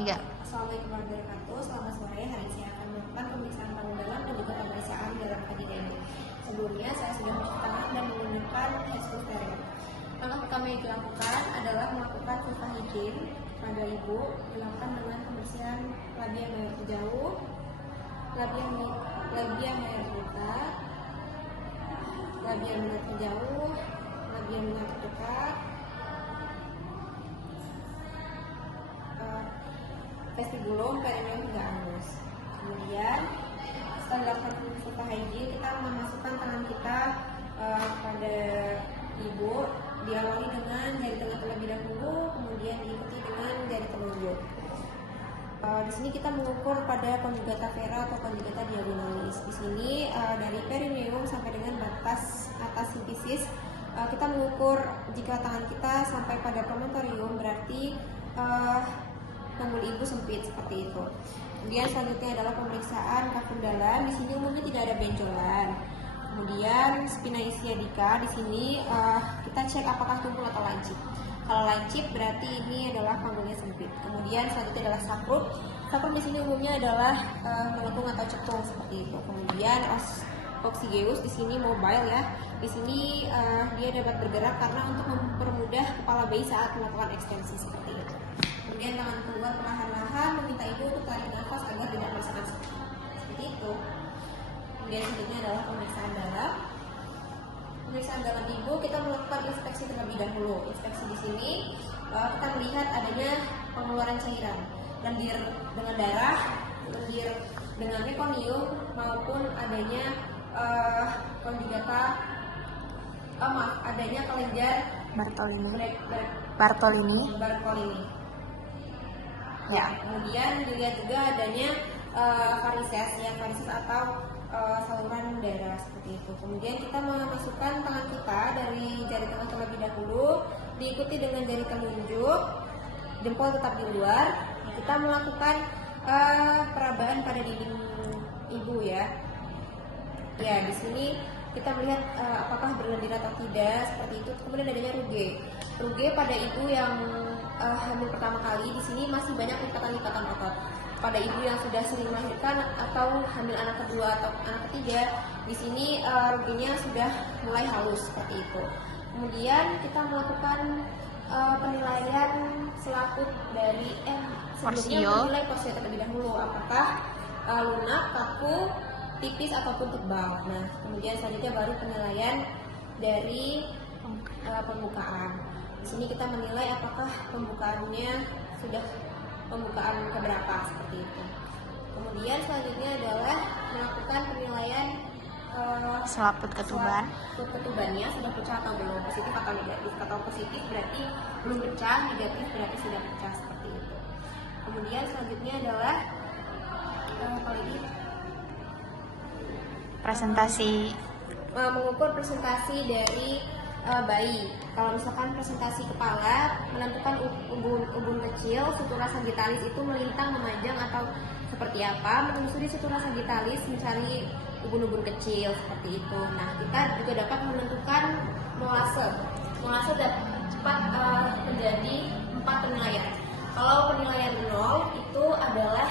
Iya. Assalamualaikum warahmatullahi wabarakatuh. Selamat sore. Hari ini saya akan melakukan pemeriksaan paru dalam dan juga pemeriksaan dalam KDDN. Sebelumnya saya sudah mencuci tangan dan menggunakan hand steril. Langkah pertama yang dilakukan adalah melakukan survei higien pada ibu, dilakukan dengan pembersihan labia mayat terjauh, labia mayat terbuka, labia mayat terjauh, labia mayat terdekat, vestibulum, perineum hingga anus. Kemudian setelah dilakukan survei higien, kita memasukkan tangan kita pada ibu, diawali dengan jari tengah terlebih dahulu, kemudian diikuti dengan jari telunjuk. Di sini kita mengukur pada conjugata vera atau conjugata diagonalis. Di sini dari perineum sampai dengan batas atas simfisis, kita mengukur jika tangan kita sampai pada promontorium, berarti panggul ibu sempit seperti itu. Kemudian selanjutnya adalah pemeriksaan kafum dalam. Di sini umumnya tidak ada benjolan. Kemudian spina ischiadica, di sini kita cek apakah tumpul atau lancip. Kalau lancip berarti ini adalah panggulnya sempit. Kemudian selanjutnya adalah sacrum. Sacrum di sini umumnya adalah melengkung atau cetung seperti itu. Kemudian oxygeus di sini mobile ya. Di sini dia dapat bergerak karena untuk mempermudah kepala bayi saat melakukan ekstensi seperti itu. Kemudian tangan keluar perlahan-lahan, meminta ibu untuk tarik nafas agar tidak merasakan sakit. Seperti itu. Kemudian selanjutnya adalah pemeriksaan dalam. Pemeriksaan dalam ibu, kita melakukan inspeksi terlebih dahulu. Inspeksi di sini kita melihat adanya pengeluaran cairan, lendir dengan darah, lendir dengan mekonium, maupun adanya adanya kelenjar Bartolini. Ya, kemudian dilihat juga adanya varises atau saluran darah seperti itu. Kemudian kita memasukkan tangan kita dari jari tengah terlebih dahulu, diikuti dengan jari telunjuk, jempol tetap di luar. Kita melakukan perabaan pada dinding ibu ya. Ya, di sini kita melihat apakah berlendir atau tidak seperti itu. Kemudian adanya ruge pada ibu yang hamil pertama kali. Di sini masih banyak lipatan-lipatan otot. Pada ibu yang sudah sering melahirkan atau hamil anak kedua atau anak ketiga, di sini rugenya sudah mulai halus seperti itu. Kemudian kita melakukan penilaian selaput dari sebelumnya menilai porsio terlebih dahulu, apakah lunak, kaku, tipis ataupun tebal. Nah, kemudian selanjutnya baru penilaian dari pembukaan. Di sini kita menilai apakah pembukaannya sudah pembukaan keberapa seperti itu. Kemudian selanjutnya adalah melakukan penilaian Selaput ketuban. Ketubannya sudah pecah atau belum, positif atau negatif. Kalau positif berarti belum pecah, negatif berarti sudah pecah seperti itu. Kemudian selanjutnya adalah apa lagi? Presentasi. Mengukur presentasi dari bayi. Kalau misalkan presentasi kepala, menentukan ubun kecil, sutura sagittalis itu melintang, memanjang atau seperti apa. Menelusuri sutura sagittalis, mencari ubun-ubun kecil seperti itu. Nah, kita juga dapat menentukan molase. Molase dapat menjadi 4 penilaian. Kalau penilaian 0 itu adalah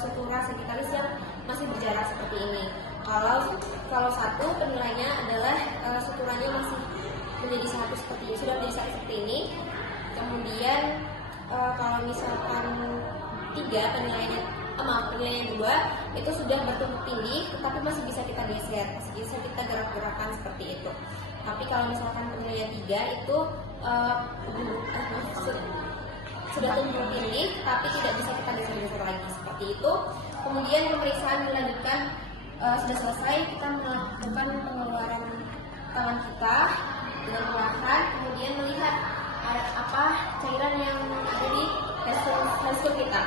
sutura sagittalis yang masih berjarak seperti ini. Kalau 1 penilaiannya adalah suturanya masih menjadi 1 seperti ini, sudah menjadi 1 seperti ini. Kemudian kalau misalkan 3 penilaiannya, penilaian 2 itu sudah bertumpuk tinggi, tetapi masih bisa kita geser, masih bisa kita gerak-gerakan seperti itu. Tapi kalau misalkan penilaian 3 itu sudah tumpuk tinggi, tapi tidak bisa kita geser-geser lagi seperti itu. Kemudian pemeriksaan dilanjutkan. Sudah selesai, kita melakukan pengeluaran tangan kita dengan perlahan, kemudian melihat apa cairan yang ada di hasil kita.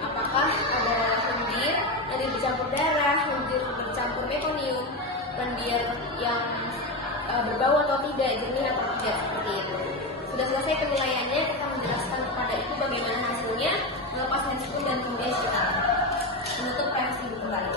Apakah ada lendir bercampur darah, lendir bercampur mekonium, lendir yang berbau atau tidak, jernih atau tidak, seperti itu. Sudah selesai penilaiannya, kita menjelaskan kepada ibu bagaimana hasilnya, melepas handscoon dan kemudian kita menutup proses ibu kembali.